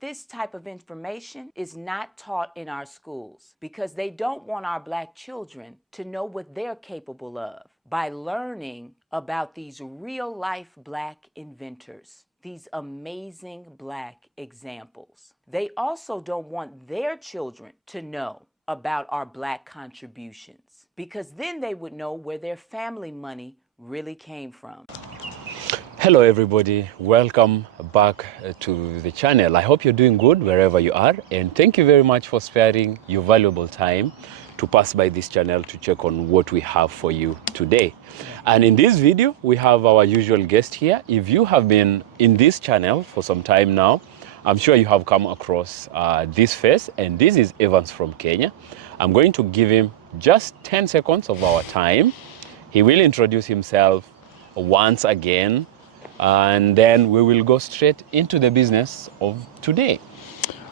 that this type of information is not taught in our schools because they don't want our Black children to know what they're capable of by learning about these real-life Black inventors, these amazing Black examples. They also don't want their children to know about our Black contributions because then they would know where their family money really came from. Hello everybody, welcome back to the channel. I hope you're doing good wherever you are, and thank you very much for sparing your valuable time to pass by this channel to check on what we have for you today. And in this video we have our usual guest here. If you have been in this channel for some time now, I'm sure you have come across this face, and this is Evans from Kenya. I'm going to give him just 10 seconds of our time. He will introduce himself once again, and then we will go straight into the business of today.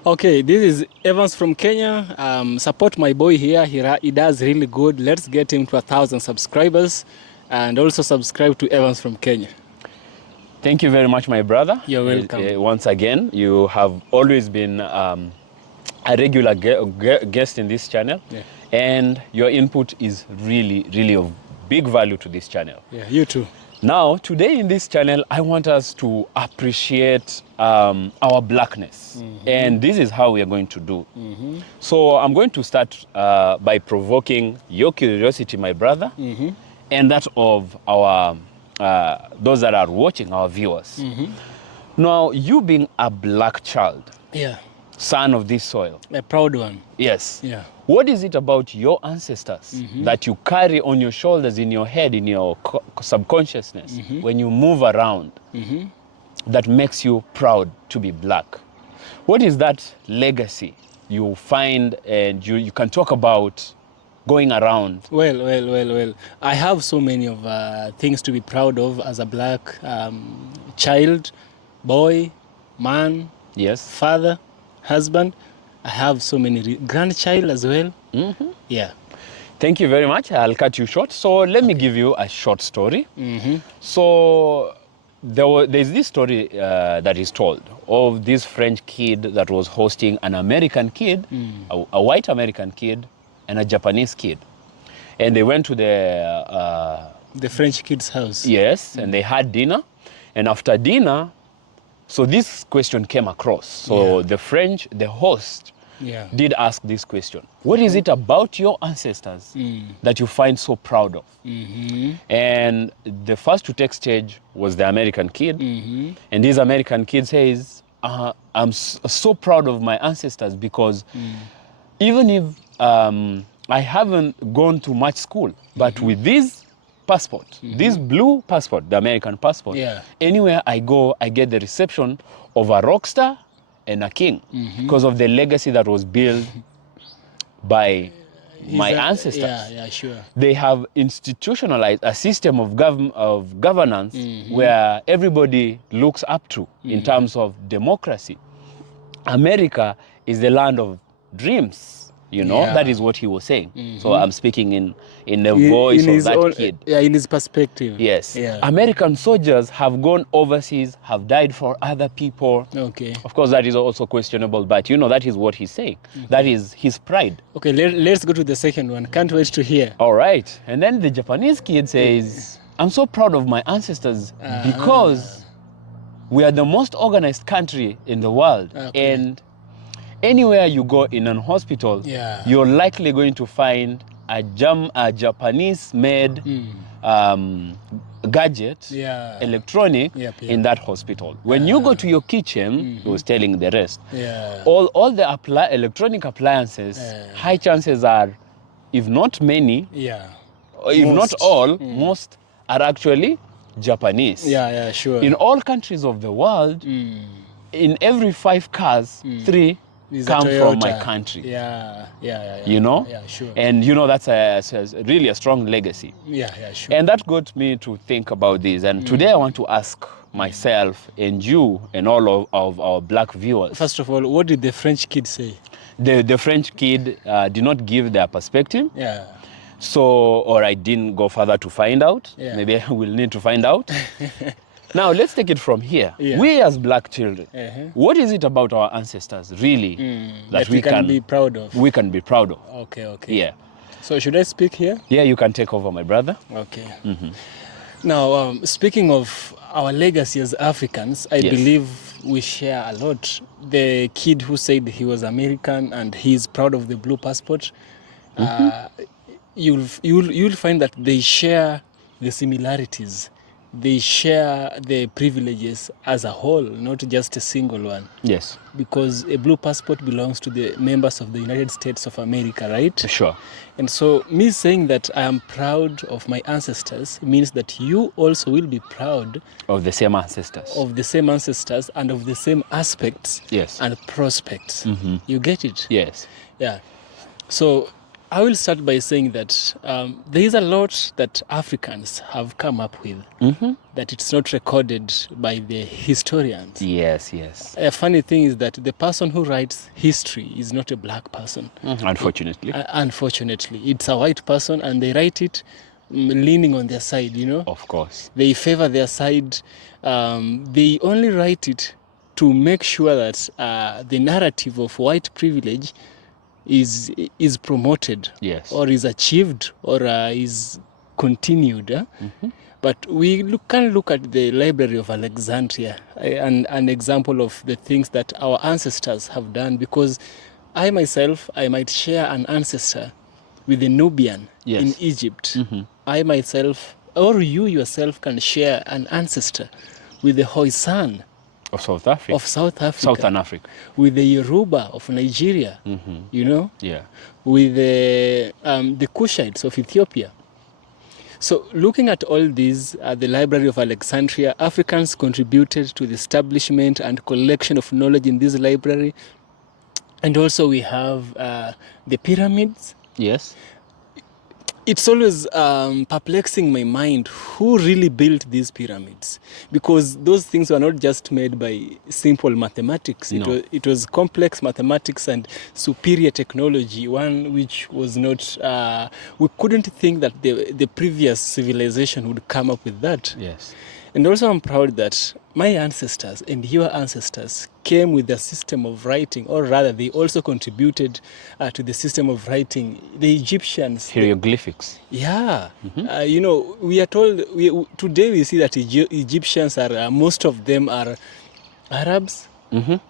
Okay, this is Evans from Kenya. Support my boy here. He does really good. Let's get him to 1,000 subscribers, and also subscribe to Evans from Kenya. Thank you very much, my brother. You're welcome. Once again, you have always been a regular guest in this channel, and your input is really of big value to this channel. Yeah, you too. Now, today in this channel, I want us to appreciate our Blackness. And this is how we are going to do. So I'm going to start by provoking your curiosity, my brother, and that of our those that are watching, our viewers. Now, you being a Black child, son of this soil. A proud one. Yes. Yeah. What is it about your ancestors that you carry on your shoulders, in your head, in your subconsciousness, when you move around, that makes you proud to be Black? What is that legacy you find and you can talk about going around? Well. I have so many of things to be proud of as a Black child, boy, man, father, husband. I have so many grandchild as well. Yeah. Thank you very much. I'll cut you short. So let me give you a short story. So there's this story that is told of this French kid that was hosting an American kid, a white American kid, and a Japanese kid. And they went to the French kid's house. Yes, and they had dinner. And after dinner, so this question came across. So the host did ask this question. What is it about your ancestors that you find so proud of? And the first to take stage was the American kid. And this American kid says, I'm so proud of my ancestors because even if I haven't gone to much school, but with this passport, this blue passport, the American passport, anywhere I go, I get the reception of a rock star and a king because of the legacy that was built by my ancestors. Yeah, sure. They have institutionalized a system of governance where everybody looks up to in terms of democracy. America is the land of dreams. You know, that is what he was saying. So I'm speaking in the voice of that kid. Yeah, in his perspective. Yes. Yeah. American soldiers have gone overseas, have died for other people. Okay. Of course, that is also questionable, but you know, that is what he's saying. That is his pride. Okay, let's go to the second one. Can't wait to hear. All right. And then the Japanese kid says, I'm so proud of my ancestors because we are the most organized country in the world. And anywhere you go in an hospital, you're likely going to find a Japanese-made gadget, electronic, in that hospital. When you go to your kitchen, he was telling the rest, all the electronic appliances, high chances are, if not many, if not all, most are actually Japanese. Yeah, sure. In all countries of the world, in every 5 cars, 3 come from my country. You know? Yeah, sure. And you know, that's really a strong legacy. Yeah, sure. And that got me to think about this. And today I want to ask myself and you and all of our Black viewers. First of all, what did the French kid say? The French kid did not give their perspective. So, or I didn't go further to find out. Maybe I will need to find out. Now, let's take it from here. Yeah. We as black children, what is it about our ancestors, really, that we can be proud of? We can be proud of. Okay. Yeah. So should I speak here? Yeah, you can take over, my brother. Okay. Now, speaking of our legacy as Africans, I believe we share a lot. The kid who said he was American and he's proud of the blue passport, you'll find that they share the similarities. They share the privileges as a whole, not just a single one. Yes. Because a blue passport belongs to the members of the United States of America, right? Sure. And so me saying that I am proud of my ancestors means that you also will be proud of the same ancestors. Of the same ancestors and of the same aspects and prospects. You get it? Yes. Yeah. So I will start by saying that there is a lot that Africans have come up with that it's not recorded by the historians. Yes. A funny thing is that the person who writes history is not a black person. Unfortunately. Unfortunately. It's a white person and they write it leaning on their side, you know? Of course. They favor their side. They only write it to make sure that the narrative of white privilege is promoted, or is achieved, or is continued. But we can look at the Library of Alexandria, an example of the things that our ancestors have done, because I myself, I might share an ancestor with the Nubian in Egypt. I myself, or you yourself, can share an ancestor with the Khoisan of South Africa. Southern Africa. With the Yoruba of Nigeria, you know? Yeah. With the Kushites of Ethiopia. So looking at all these at the Library of Alexandria, Africans contributed to the establishment and collection of knowledge in this library. And also we have the pyramids. Yes. It's always perplexing my mind who really built these pyramids, because those things were not just made by simple mathematics. No. It was complex mathematics and superior technology, one which was not, we couldn't think that the previous civilization would come up with that. Yes. And also I'm proud that my ancestors and your ancestors came with a system of writing, or rather they also contributed to the system of writing. The Egyptians... Hieroglyphics. Yeah. You know, we are told, today we see that Egyptians are, most of them are Arabs.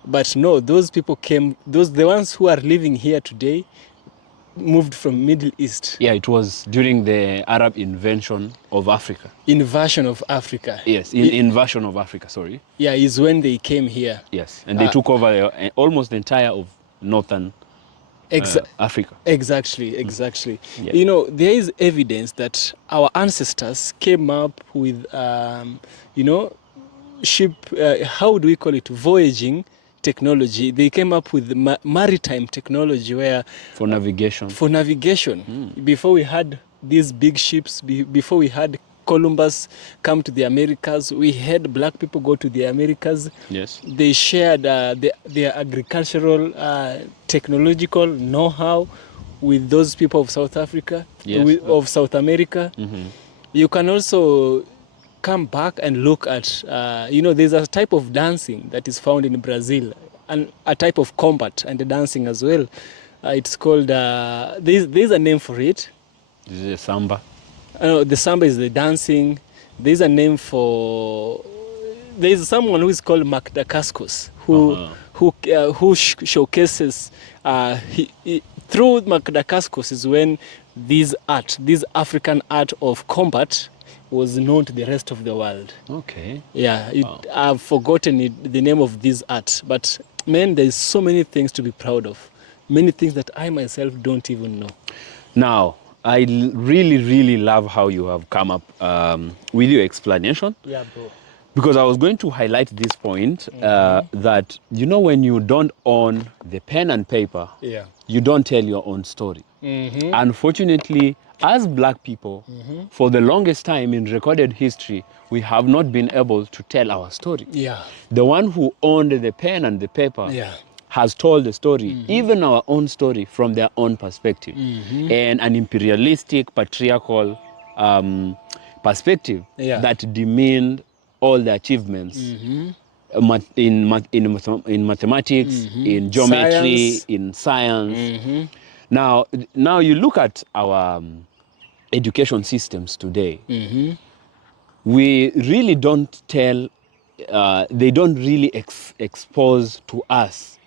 But no, those people came, the ones who are living here today moved from Middle East. Yeah, it was during the Arab invention of Africa. Invasion of Africa. Yes, invasion of Africa, sorry. Yeah, is when they came here. Yes, and they took over almost the entire of northern Africa. Exactly. Yeah. You know, there is evidence that our ancestors came up with, you know, ship, how do we call it, voyaging technology. They came up with maritime technology where... For navigation. Before we had these big ships, before we had Columbus come to the Americas, we had black people go to the Americas. Yes. They shared their agricultural, technological know-how with those people of South Africa, of South America. You can also come back and look at, you know, there's a type of dancing that is found in Brazil, and a type of combat and the dancing as well. It's called, there's a name for it. Is it samba? The samba is the dancing. There's a name for, there's someone who is called Makdakaskus, who showcases, through Makdakaskus is when this African art of combat was known to the rest of the world. Okay. Yeah, I've forgotten the name of this art, but man, there's so many things to be proud of. Many things that I myself don't even know. Now, I really love how you have come up with your explanation. Yeah, bro. Because I was going to highlight this point, that, you know, when you don't own the pen and paper, you don't tell your own story. Unfortunately, as black people, for the longest time in recorded history, we have not been able to tell our story. Yeah. The one who owned the pen and the paper has told the story, even our own story, from their own perspective. And an imperialistic, patriarchal perspective that demeaned all the achievements in mathematics, in geometry, Science. in science. Now you look at our education systems today. We really don't tell, they don't really expose to us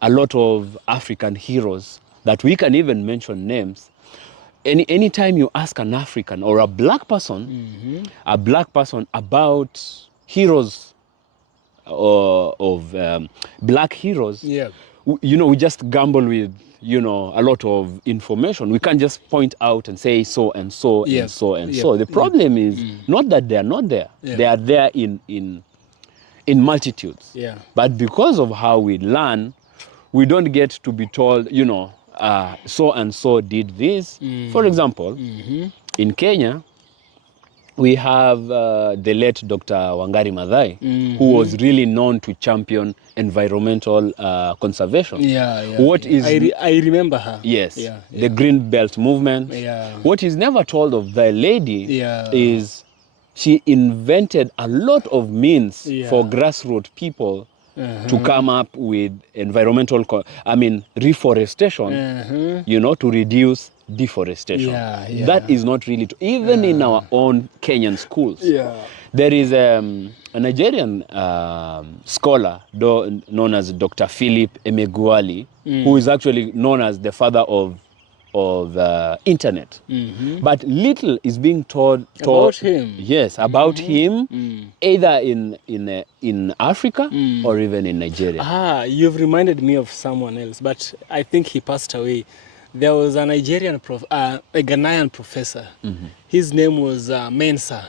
a lot of African heroes that we can even mention names. Anytime you ask an African or a black person about heroes of black heroes, we just gamble with, a lot of information. We can't just point out and say so and so and so and so. The problem is not that they are not there. They are there in multitudes. But because of how we learn, we don't get to be told, so and so did this. For example, in Kenya, we have the late Dr. Wangari Maathai, who was really known to champion environmental conservation. I remember her. Yes, the Green Belt movement. What is never told of the lady is she invented a lot of means for grassroots people to come up with environmental, reforestation, to reduce deforestation. That is not really, even in our own Kenyan schools. There is a Nigerian scholar known as Dr. Philip Emeguali, who is actually known as the father of internet. But little is being told about him. Yes, about him, either in Africa or even in Nigeria. You've reminded me of someone else, but I think he passed away. There was a Nigerian a Ghanaian professor. His name was Mensah.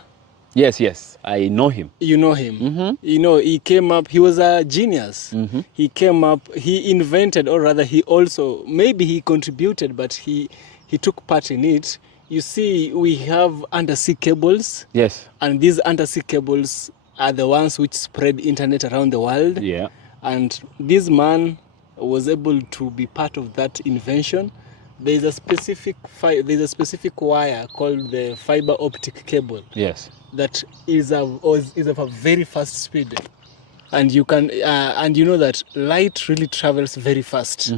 Yes, I know him. You know him. He came up, he was a genius. He came up, he invented, or rather he also, maybe he contributed, but he took part in it. You see, we have undersea cables. Yes. And these undersea cables are the ones which spread internet around the world. And this man was able to be part of that invention. There's a specific wire called the fiber optic cable. That is of a very fast speed, and you can and you know that light really travels very fast,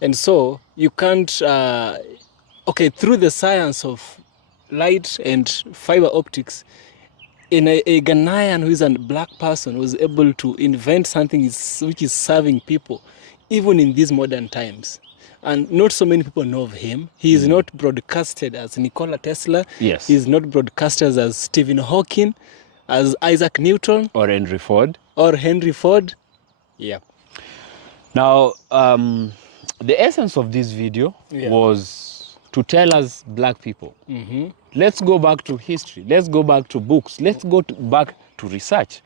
and so you can't. Through the science of light and fiber optics, a Ghanaian who is a black person was able to invent something which is serving people, even in these modern times. And not so many people know of him. He is not broadcasted as Nikola Tesla. He is not broadcasted as Stephen Hawking, as Isaac Newton. Or Henry Ford. Now, the essence of this video was to tell us black people, let's go back to history. Let's go back to books. Let's go back to research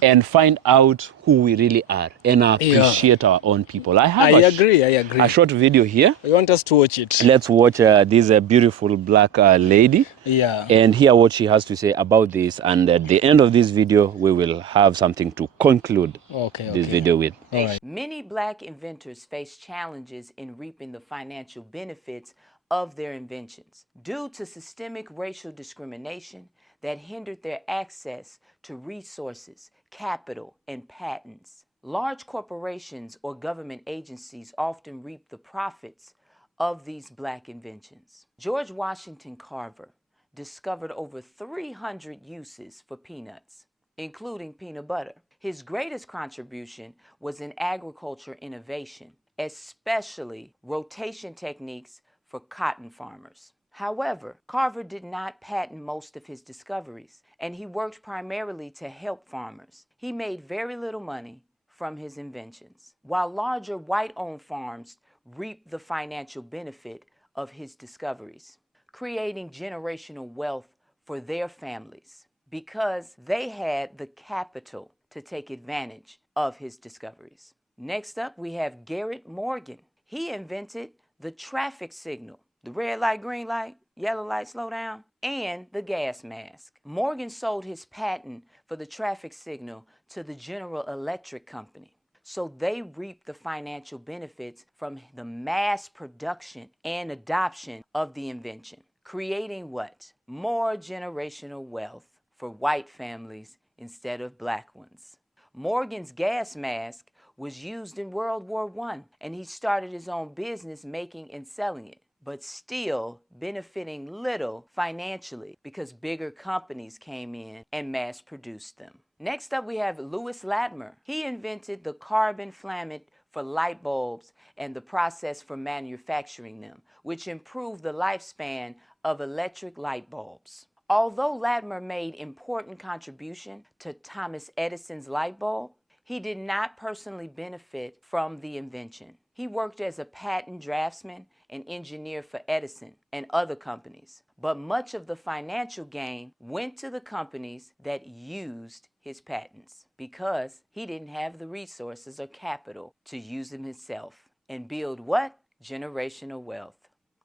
and find out who we really are and appreciate our own people. I agree. A short video here. I want us to watch it. Let's watch this beautiful black lady and hear what she has to say about this. And at the end of this video, we will have something to conclude this video with. Many black inventors face challenges in reaping the financial benefits of their inventions due to systemic racial discrimination that hindered their access to resources, capital, and patents. Large corporations or government agencies often reap the profits of these black inventions. George Washington Carver discovered over 300 uses for peanuts, including peanut butter. His greatest contribution was in agriculture innovation, especially rotation techniques for cotton farmers. However, Carver did not patent most of his discoveries, and he worked primarily to help farmers. He made very little money from his inventions, while larger white-owned farms reaped the financial benefit of his discoveries, creating generational wealth for their families because they had the capital to take advantage of his discoveries. Next up, we have Garrett Morgan. He invented the traffic signal. The red light, green light, yellow light, slow down, and the gas mask. Morgan sold his patent for the traffic signal to the General Electric Company. So they reaped the financial benefits from the mass production and adoption of the invention, creating what? More generational wealth for white families instead of black ones. Morgan's gas mask was used in World War I, and he started his own business making and selling it, but still benefiting little financially because bigger companies came in and mass produced them. Next up, we have Lewis Latimer. He invented the carbon filament for light bulbs and the process for manufacturing them, which improved the lifespan of electric light bulbs. Although Latimer made important contribution to Thomas Edison's light bulb, he did not personally benefit from the invention. He worked as a patent draftsman and engineer for Edison and other companies, but much of the financial gain went to the companies that used his patents because he didn't have the resources or capital to use them himself and build what? Generational wealth.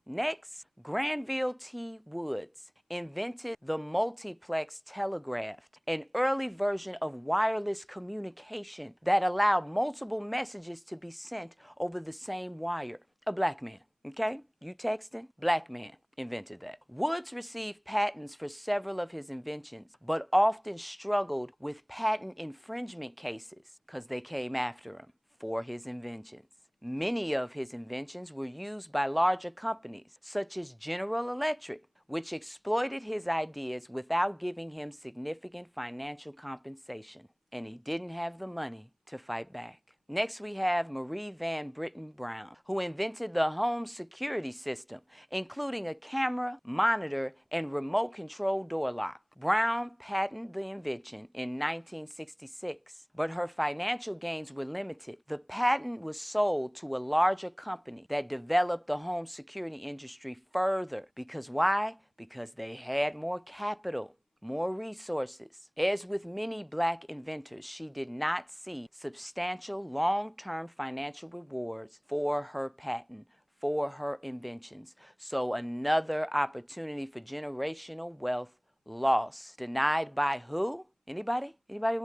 Next, Granville T. Woods invented the multiplex telegraph, an early version of wireless communication that allowed multiple messages to be sent over the same wire. A black man, okay? You texting? Black man invented that. Woods received patents for several of his inventions, but often struggled with patent infringement cases because they came after him for his inventions. Many of his inventions were used by larger companies, such as General Electric, which exploited his ideas without giving him significant financial compensation, and he didn't have the money to fight back. Next, we have Marie Van Britten Brown, who invented the home security system, including a camera, monitor, and remote control door lock. Brown patented the invention in 1966, but her financial gains were limited. The patent was sold to a larger company that developed the home security industry further. Because why? Because they had more capital, more resources. As with many black inventors, she did not see substantial long-term financial rewards for her patent, for her inventions. So another opportunity for generational wealth lost. Denied by who? Anybody? Anybody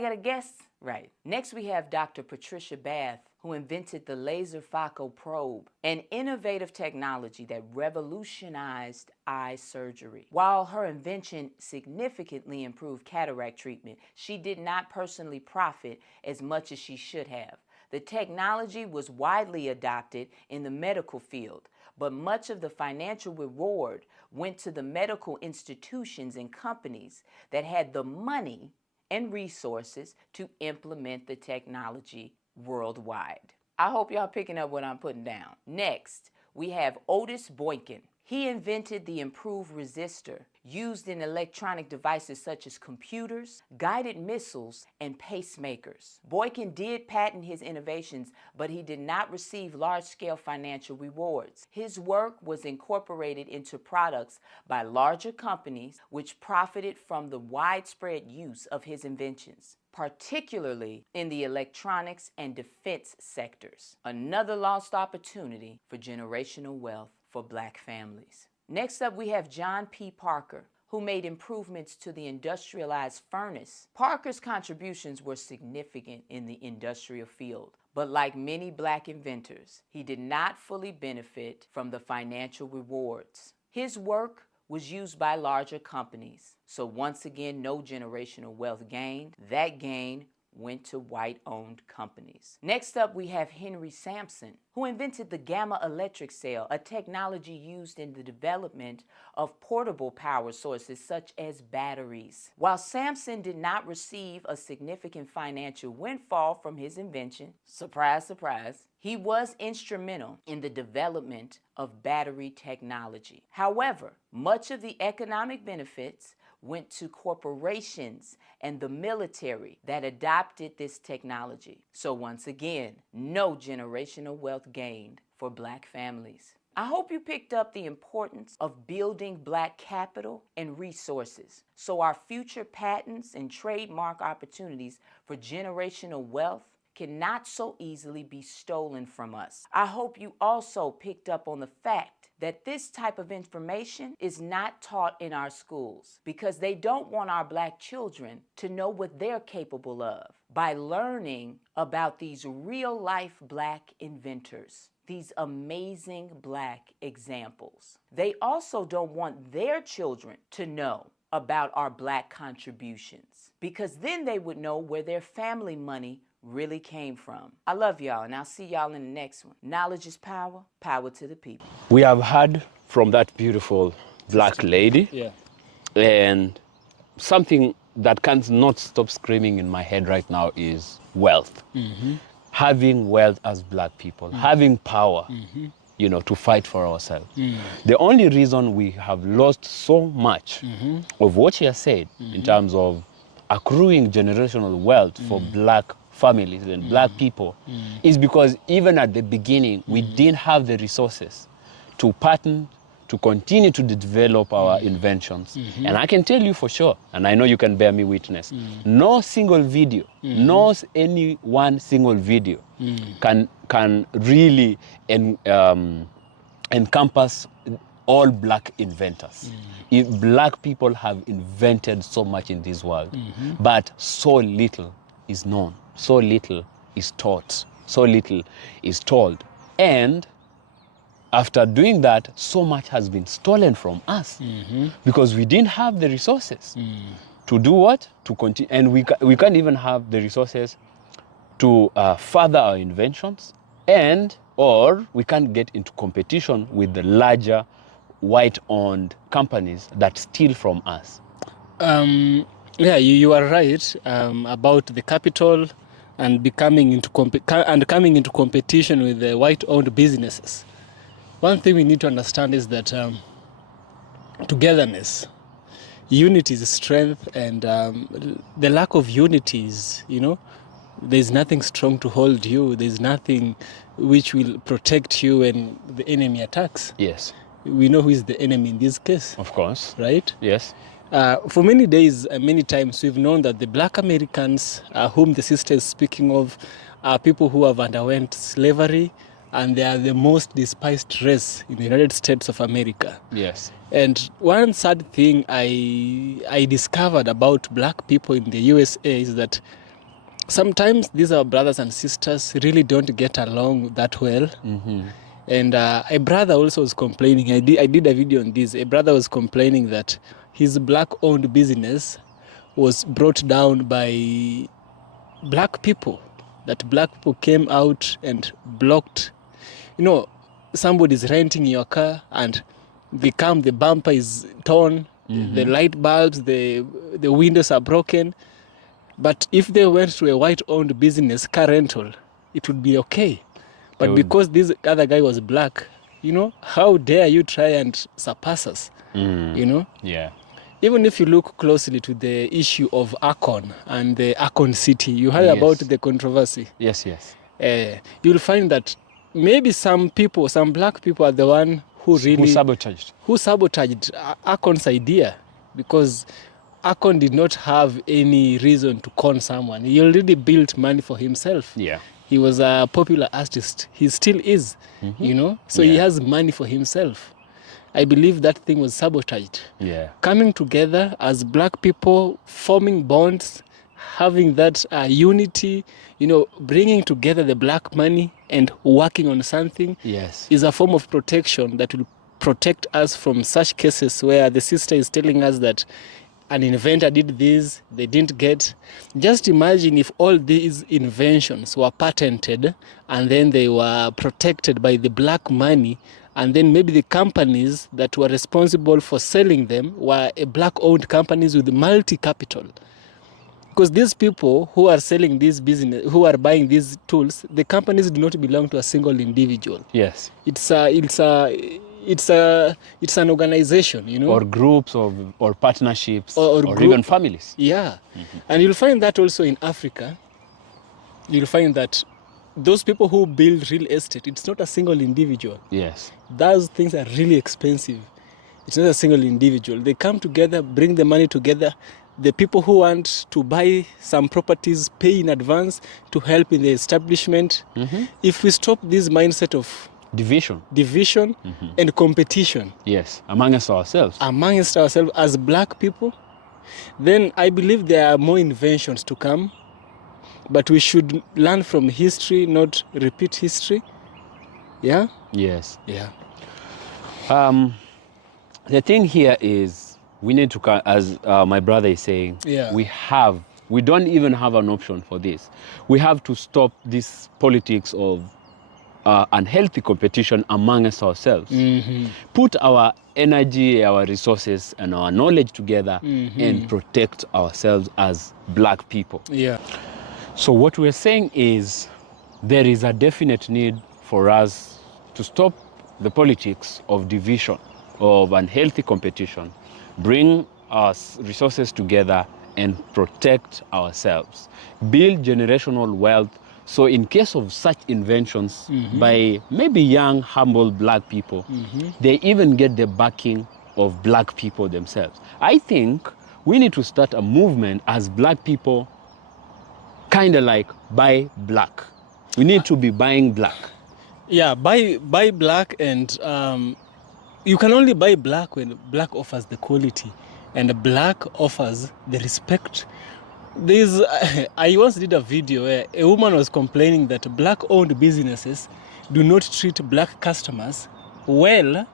got a guess? Right. Next we have Dr. Patricia Bath, who invented the laser phaco probe, an innovative technology that revolutionized eye surgery. While her invention significantly improved cataract treatment, she did not personally profit as much as she should have. The technology was widely adopted in the medical field, but much of the financial reward went to the medical institutions and companies that had the money and resources to implement the technology worldwide. I hope y'all picking up what I'm putting down. Next, we have Otis Boykin. He invented the improved resistor used in electronic devices such as computers, guided missiles, and pacemakers. Boykin did patent his innovations, but he did not receive large-scale financial rewards. His work was incorporated into products by larger companies, which profited from the widespread use of his inventions, particularly in the electronics and defense sectors. Another lost opportunity for generational wealth for black families. Next up, we have John P. Parker, who made improvements to the industrialized furnace. Parker's contributions were significant in the industrial field, but like many black inventors, he did not fully benefit from the financial rewards. His work was used by larger companies, so once again, no generational wealth gained. That gain went to white-owned companies. Next up, we have Henry Sampson, who invented the gamma electric cell, a technology used in the development of portable power sources such as batteries. While Sampson did not receive a significant financial windfall from his invention, surprise, surprise, he was instrumental in the development of battery technology. However, much of the economic benefits went to corporations and the military that adopted this technology. So once again, no generational wealth gained for black families. I hope you picked up the importance of building black capital and resources so our future patents and trademark opportunities for generational wealth cannot so easily be stolen from us. I hope you also picked up on the fact that this type of information is not taught in our schools because they don't want our black children to know what they're capable of by learning about these real-life black inventors, these amazing black examples. They also don't want their children to know about our black contributions, because then they would know where their family money really came from. I love y'all, and I'll see y'all in the next one. Knowledge is power, power to the people. We have heard from that beautiful black lady. Yeah. And something that can't not stop screaming in my head right now is wealth. Having wealth as black people, having power, you know, to fight for ourselves. The only reason we have lost so much of what she has said in terms of accruing generational wealth for black families and black people is because even at the beginning, we didn't have the resources to pattern, to continue to develop our inventions. And I can tell you for sure, and I know you can bear me witness, no single video, no any one single video can really encompass all black inventors. If black people have invented so much in this world, but so little is known, so little is taught, so little is told. And after doing that, so much has been stolen from us because we didn't have the resources to do what? To continue. And we can't even have the resources to further our inventions, or we can't get into competition with the larger white-owned companies that steal from us. Yeah, you are right about the capital and coming into competition with the white-owned businesses. One thing we need to understand is that togetherness, unity is strength, and the lack of unity is, there's nothing strong to hold you. There's nothing which will protect you when the enemy attacks. Yes. We know who is the enemy in this case. Of course. Right? Yes. For many days, many times, we've known that the black Americans, whom the sister is speaking of, are people who have underwent slavery, and they are the most despised race in the United States of America. Yes. And one sad thing I discovered about black people in the USA is that sometimes these are brothers and sisters really don't get along that well. And a brother also was complaining. I did a video on this. A brother was complaining that his black-owned business was brought down by black people. That black people came out and blocked. Somebody's renting your car and the bumper is torn, the light bulbs, the windows are broken. But if they went to a white-owned business, car rental, it would be okay. But because this other guy was black, how dare you try and surpass us, Yeah. Even if you look closely to the issue of Akon and the Akon city, you heard about the controversy. Yes, yes. You'll find that maybe some black people are the one who sabotaged Akon's idea, because Akon did not have any reason to con someone. He already built money for himself. Yeah. He was a popular artist. He still is, So he has money for himself. I believe that thing was sabotaged. Yeah. Coming together as black people, forming bonds, having that unity, bringing together the black money and working on something is a form of protection that will protect us from such cases where the sister is telling us that an inventor did this, they didn't get. Just imagine if all these inventions were patented and then they were protected by the black money, and then maybe the companies that were responsible for selling them were black-owned companies with multi-capital. Because these people who are selling this business, who are buying these tools, the companies do not belong to a single individual. Yes. It's an organization, or groups or partnerships or even families. Yeah. And you'll find that also in Africa. You'll find that those people who build real estate, it's not a single individual. Yes. Those things are really expensive. It's not a single individual. They come together, bring the money together. The people who want to buy some properties pay in advance to help in the establishment. If we stop this mindset of division and competition, amongst ourselves as black people, then I believe there are more inventions to come, but we should learn from history, not repeat history. Yes. The thing here is we need to, as my brother is saying, we don't even have an option for this. We have to stop this politics of unhealthy competition amongst ourselves. Put our energy, our resources, and our knowledge together and protect ourselves as black people. So what we're saying is there is a definite need for us to stop the politics of division, of unhealthy competition, bring our resources together and protect ourselves. Build generational wealth. So in case of such inventions by maybe young, humble black people, they even get the backing of black people themselves. I think we need to start a movement as black people, kind of like buy black. We need to be buying black. Yeah, buy black, and you can only buy black when black offers the quality and black offers the respect. I once did a video where a woman was complaining that black-owned businesses do not treat black customers well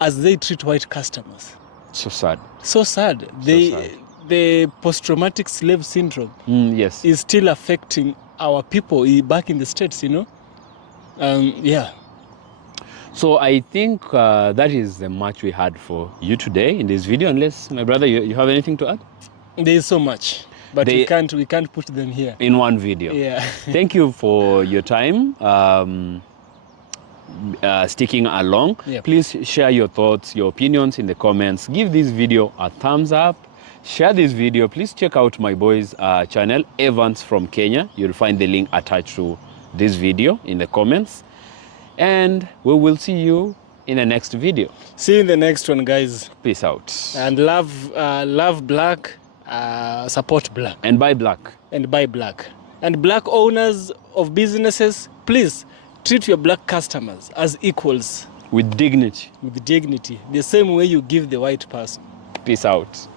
as they treat white customers. So sad. So sad. The post-traumatic slave syndrome is still affecting our people back in the States, you know? So I think that is the much we had for you today in this video. Unless, my brother, you have anything to add? There is so much, but we can't put them here in one video. Yeah. Thank you for your time, sticking along. Please share your thoughts, your opinions in the comments. Give this video a thumbs up. Share this video. Please check out my boy's channel, Evans from Kenya. You'll find the link attached to this video in the comments. And we will see you in the next video. See you in the next one, guys. Peace out. And love black, support black. And buy black. And buy black. And black owners of businesses, please treat your black customers as equals. With dignity. With dignity. The same way you give the white person. Peace out.